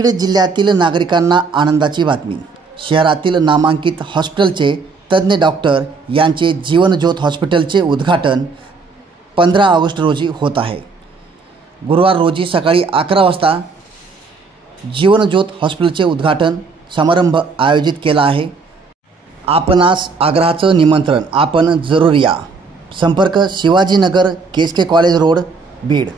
बीड जिल्ह्यातील नागरिकांना आनंदाची बातमी। शहरातील नामांकित हॉस्पिटलचे तज्ञ डॉक्टर यांचे जीवनज्योत हॉस्पिटलचे उद्घाटन 15 ऑगस्ट रोजी होत आहे। गुरुवार रोजी सकाळी 11 वाजता जीवनज्योत हॉस्पिटलचे उद्घाटन समारंभ आयोजित केला आहे। आपणास आग्रहाचं निमंत्रण, आपण जरूर या। संपर्क शिवाजीनगर, केसके कॉलेज रोड, बीड।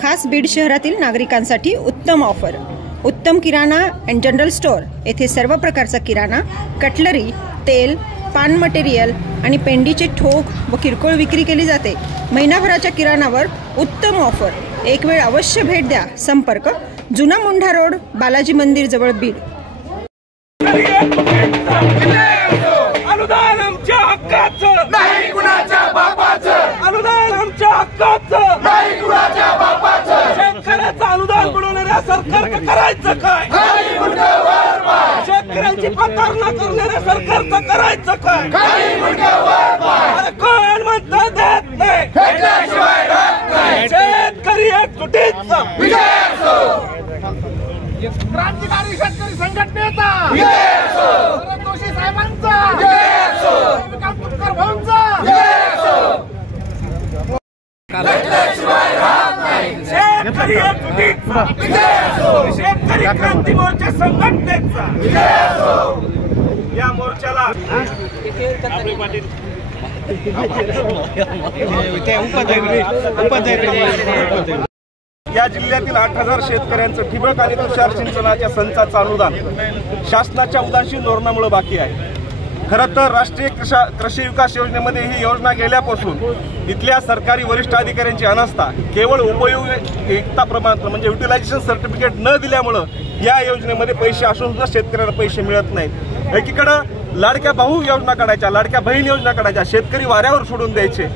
खास बीड शहरातील नागरिकांसाठी उत्तम ऑफर। उत्तम किराणा अँड जनरल स्टोअर येथे सर्व प्रकारचा किराणा, कटलरी, तेल, पान मटेरियल आणि पेंडीचे ठोक व किरकोळ विक्री केली जाते। महिनाभराच्या किराणावर उत्तम ऑफर। एक वेळ अवश्य भेट द्या। संपर्क जुना मुंढा रोड, बालाजी मंदिर जवळ, बीड। अनुदान आमच्या हक्काचं नाही, कुणाच्या बापाचं। अनुदान आमच्या हक्काचं नाही, कुणाच्या बापाचं। शेतकऱ्याचं अनुदान बुडवणाऱ्या सरकारचं करायचं काय? शेतकऱ्यांची प्रतारणा करणाऱ्या सरकारचं करायचं काय? अरे कोण म्हणतं देत नाही, भेटल्याशिवाय राहत नाही। शेतकरी एकजुटीचा विजय असो। क्रांतिकारी शेतकरी संघटनेचा विजय असो। जोशी साहेबांचा विजय असो। तुपकर भाऊंचा विजय असो। भेटल्याशिवाय राहत नाही। शेतकरी एकजुटीचा विजय असो। शेतकरी क्रांती मोर्चा संघटनेचा विजय असो। या मोर्चाला या जिल्ह्यातील 8000 शेतकऱ्यांचं ठिबक आणि तुषार सिंचनाच्या संचाचं अनुदान शासनाच्या उदासीन धोरणामुळे बाकी आहे। खरं तर राष्ट्रीय कृषी विकास योजनेमध्ये ही योजना गेल्यापासून इथल्या सरकारी वरिष्ठ अधिकाऱ्यांची अनास्था केवळ उपयोगिता प्रमाणपत्र म्हणजे युटिलायझेशन सर्टिफिकेट न दिल्यामुळं या योजनेमध्ये पैसे असून सुद्धा शेतकऱ्यांना पैसे मिळत नाहीत। एकीकडे लाडक्या भाऊ योजना काढायच्या, लाडक्या बहीण योजना काढायच्या, शेतकरी वाऱ्यावर सोडून द्यायचे।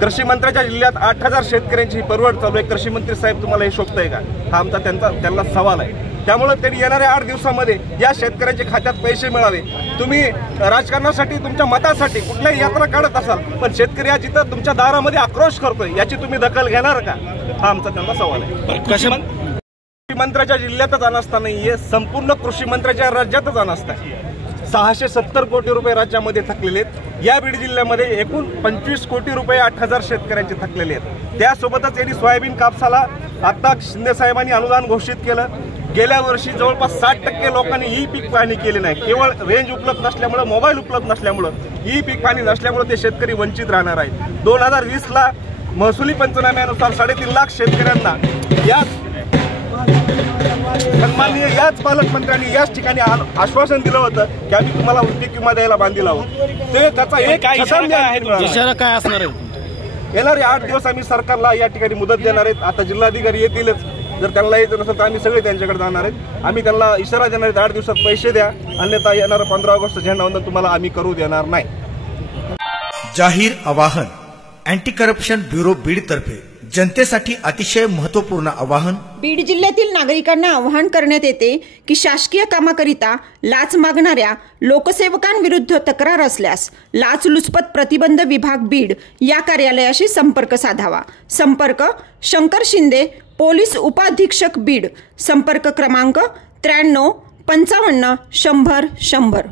कृषी मंत्र्याच्या जिल्ह्यात 8000 शेतकऱ्यांची ही परवड चालू आहे। कृषी मंत्री साहेब, तुम्हाला हे शोभतंय का? हा आमचा त्यांना सवाल आहे। त्यामुळे त्यांनी येणाऱ्या 8 दिवसामध्ये या शेतकऱ्यांच्या खात्यात पैसे मिळावे। तुम्ही राजकारणासाठी, तुमच्या मतासाठी कुठल्याही यात्रा काढत असाल, पण शेतकरी हा जिथं तुमच्या दारामध्ये आक्रोश करतोय याची तुम्ही दखल घेणार का? हा आमचा त्यांना सवाल आहे। कृषी मंत्र्याच्या जिल्ह्यातच अनास्था नाहीये, संपूर्ण कृषी मंत्र्याच्या राज्यातच अनास्था आहे। 670 कोटी रुपये राज्यामध्ये थकलेले आहेत। या बीड जिल्ह्यामध्ये एकूण 25 कोटी रुपये 8000 शेतकऱ्यांचे थकलेले आहेत। त्यासोबतच यांनी सोयाबीन कापसाला आता शिंदे साहेबांनी अनुदान घोषित केलं। गेल्या वर्षी जवळपास 60% लोकांनी ई पीक पाहणी केली नाही। केवळ रेंज उपलब्ध नसल्यामुळे, मोबाईल उपलब्ध नसल्यामुळे, ई पीक पाहणी नसल्यामुळे ते शेतकरी वंचित राहणार आहेत। 2020ला महसुली पंचनाम्यानुसार 3.5 लाख शेतकऱ्यांना सन्माननीय याच पालकमंत्र्यांनी याच ठिकाणी आश्वासन दिलं होतं की आम्ही तुम्हाला वैद्यकीय विमा द्यायला बांधील आहोत। ते त्याचा एक इशारा काय असणार आहे? येणारे 8 दिवस आम्ही सरकारला या ठिकाणी मुदत देणार आहेत। आता जिल्हाधिकारी येतीलच, जर त्यांना यायचं नसेल तर आम्ही सगळे त्यांच्याकडे जाणार आहेत। आम्ही त्यांना इशारा देणार आहेत, 8 दिवसात पैसे द्या, अन्यथा येणारं 15 ऑगस्ट झेंडावंदन तुम्हाला आम्ही करू देणार नाही। जाहीर आवाहन अँटी करप्शन ब्युरो बीड तर्फे जनतेसाठी अतिशय महत्त्वपूर्ण आवाहन। बीड जिल्ह्यातील नागरिकांना आवाहन करण्यात येते की शासकीय कामाकरिता लाच मागणाऱ्या लोकसेवकांविरुद्ध तक्रार असल्यास लाचलुचपत प्रतिबंध विभाग बीड या कार्यालयाशी संपर्क साधावा। संपर्क शंकर शिंदे, पोलीस उपाधीक्षक बीड। संपर्क क्रमांक 93 55 100 100।